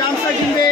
গামছা কিনবে।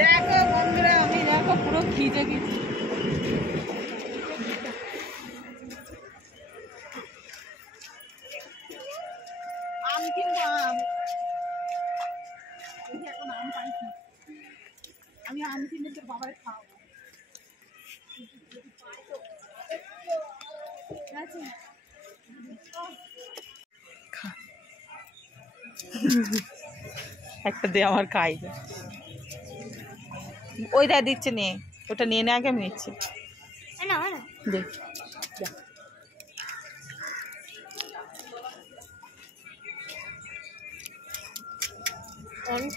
দেখো বন্ধুরা, আমি দেখো পুরো ভিজে গেছি। আম কিনবো, আম এখন আম পাইছি। আমি আম কিনে তোর বাবার খাওয়াবো। একটা দে আমার খাই, ওইটা দিচ্ছে নিয়ে, ওটা নিয়ে নে আগে, আমি নিচ্ছি দে। আমি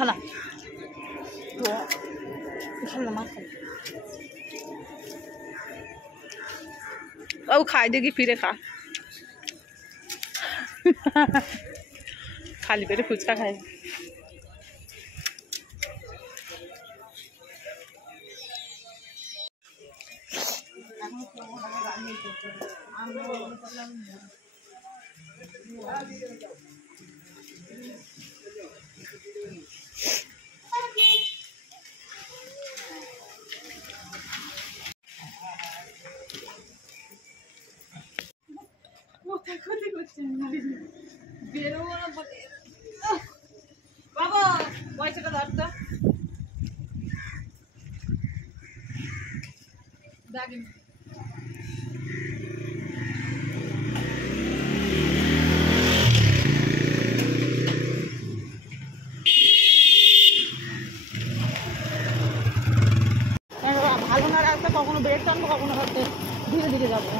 খালাম মা ও খাই দেখি ফিরে খা, খালি পেটে ফুচকা খাই। বেরোবো না বলে বাবা পয়সাটা ধরতো ব্যাগে। ভালো না রাস্তা, কখনো ব্রেক টানবো, কখনো হয়তো ধীরে ধীরে যাবো।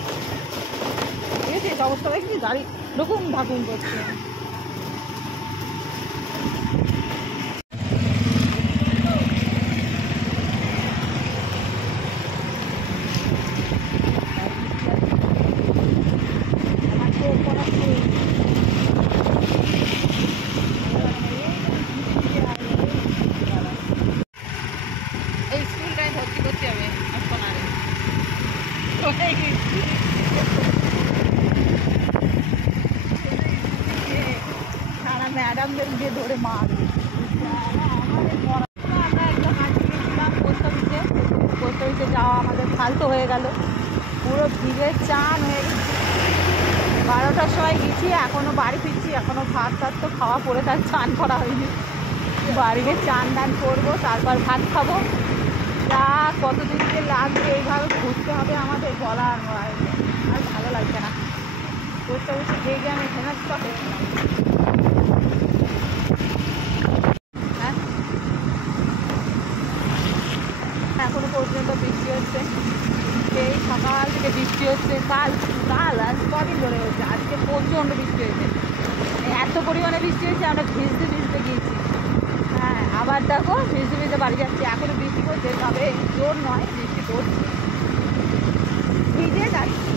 ঠিক আছে, অবস্থা দেখছি গাড়ি ঢুকুন ঢাকুন করছে। এই স্কুলটায় ভর্তি করতে হবে এখন আরে সারা ম্যাডামদের দিয়ে ধরে মারবে। আমরা একটা হাঁটি গেছিলাম পোস্ট অফিসে, পোস্ট অফিসে যাওয়া আমাদের ফালতু হয়ে গেল, পুরো ভিজে চান হয়ে গেছে। 12টার সময় গেছি, এখনও বাড়ি ফিরছি, এখনও ভাত টাত তো খাওয়া পড়ে, তার চান করা হয়নি। বাড়িতে চান দান করবো, তারপর ভাত খাবো। যা কতদিন যে লাগবে এইভাবে ঘুরতে হবে আমাদের, বলা আর ভালো লাগছে না। পোস্ট অফিসে গিয়ে আমি ফেমাস পাবো। হ্যাঁ, এখনো পর্যন্ত বৃষ্টি হচ্ছে, সেই সকাল থেকে বৃষ্টি হচ্ছে। কাল আজ কদিন ধরে হচ্ছে, আজকে প্রচণ্ড বৃষ্টি হয়েছে। এত পরিমাণে বৃষ্টি হয়েছে, আমরা ভিজতে ভিজতে গিয়েছি। হ্যাঁ, আবার দেখো ভিজতে ভিজতে বাড়ি যাচ্ছি। এখনো বৃষ্টি করছে, তবে জোর নয়, বৃষ্টি করছে। ভিজে যাচ্ছি,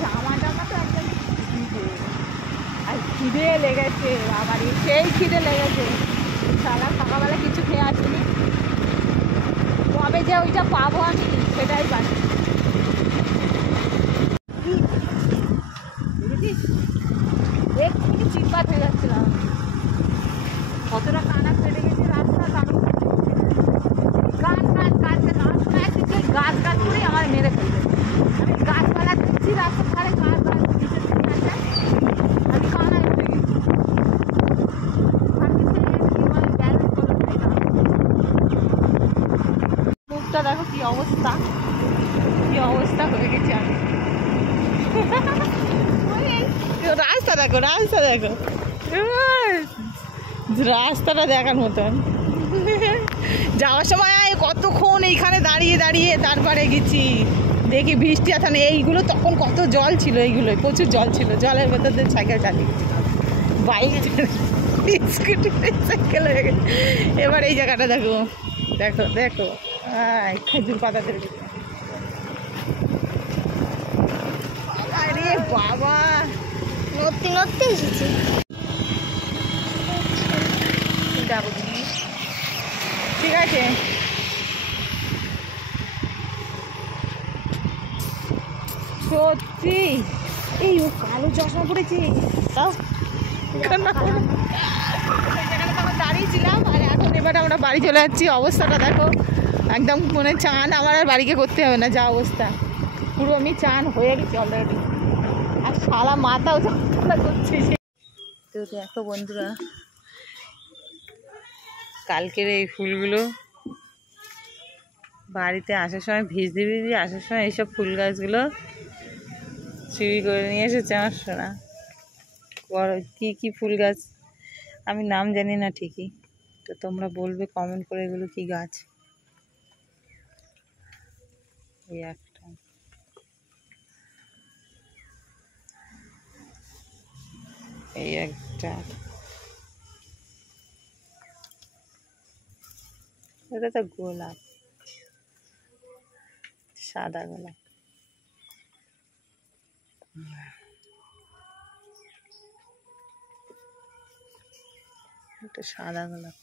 জামা টামা তো একদম ভিজে। আর খিদে লেগেছে, আবার সেই খিদে লেগেছে, আর সকালবেলা কিছু খেয়ে আসিনি, কবে যে ওইটা পাবো আমি সেটাই জানি। একটু চিৎপাত হয়ে যাচ্ছিলাম, কতটা কানা ফেটে গেছে রাস্তা। তারপর গাছ গাছ গাছ গাছ গাছ গাছ করেই আমার মেরে ফেলবে। আমি গাছপালা দিচ্ছি রাস্তার ধারে, গাছ গাছ নিচে থেকে আছে, আমি কানায় উঠে গেছি। মুখটা দেখো কি অবস্থা, কি অবস্থা হয়ে গেছে আমি। রাস্তা দেখো, রাস্তা দেখো, রাস্তাটা দেখার মতন। যাওয়ার সময় কতক্ষণ এইখানে দাঁড়িয়ে দাঁড়িয়ে তারপরে গেছি, দেখি বৃষ্টি আছে না। এইগুলো তখন কত জল ছিল, এইগুলো প্রচুর জল ছিল, জলের ভেতর দিয়ে সাইকেল চালিয়ে বাইক স্কুটি সাইকেল হয়ে গেছে। এবার এই জায়গাটা দেখো, দেখো দেখো খেজুর পাতাদের আরে বাবা, নড়তে নড়তে এসেছি। যাবো ঠিক আছে। সত্যি এই ও কালো চশমা পড়েছে, তাও দাঁড়িয়েছিলাম। আর এখন এবার আমরা বাড়ি চলে যাচ্ছি। অবস্থাটা দেখো একদম, মনে চান আমার আর বাড়িকে করতে হবে না, যা অবস্থা। পুরো আমি চান হয়ে গেছি অলরেডি, আর সারা মাথাও যন্ত্রণা করছে। তো দেখো বন্ধুরা, কালকের এই ফুলগুলো বাড়িতে আসার সময় ভিজতে ভিজতে আসার সময় এইসব ফুল গাছগুলো চুরি করে নিয়ে এসেছে আমার সোনা। কী কী ফুল গাছ আমি নাম জানি না ঠিকই, তো তোমরা বলবে কমেন্ট করে এগুলো কি গাছ। এই একটা, এই একটা, এটা তো গোলাপ, সাদা গোলাপ। এটা সাদা গোলাপ।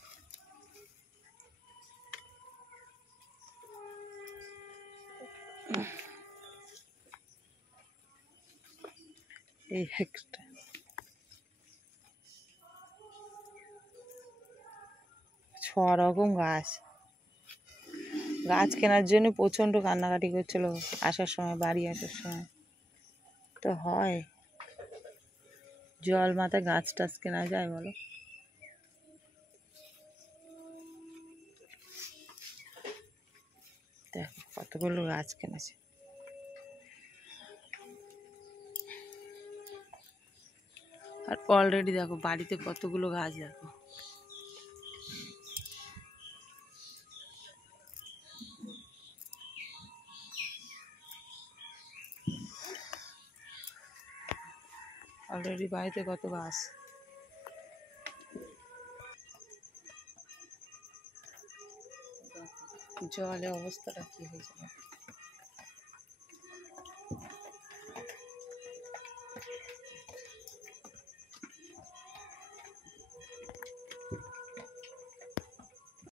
এই একটা, ছ রকম গাছ। গাছ কেনার জন্য প্রচণ্ড কান্নাকাটি করছিল আসার সময়, বাড়ি আসার সময়। তো হয়, জল মাথায় গাছ টাছ কেনা যায় বলো? দেখো কতগুলো গাছ কিনেছে। আর অলরেডি দেখো বাড়িতে কতগুলো গাছ দেখো। অলরেডি বাড়িতে কত গাছ। জলে অবস্থাটা কি হয়েছে।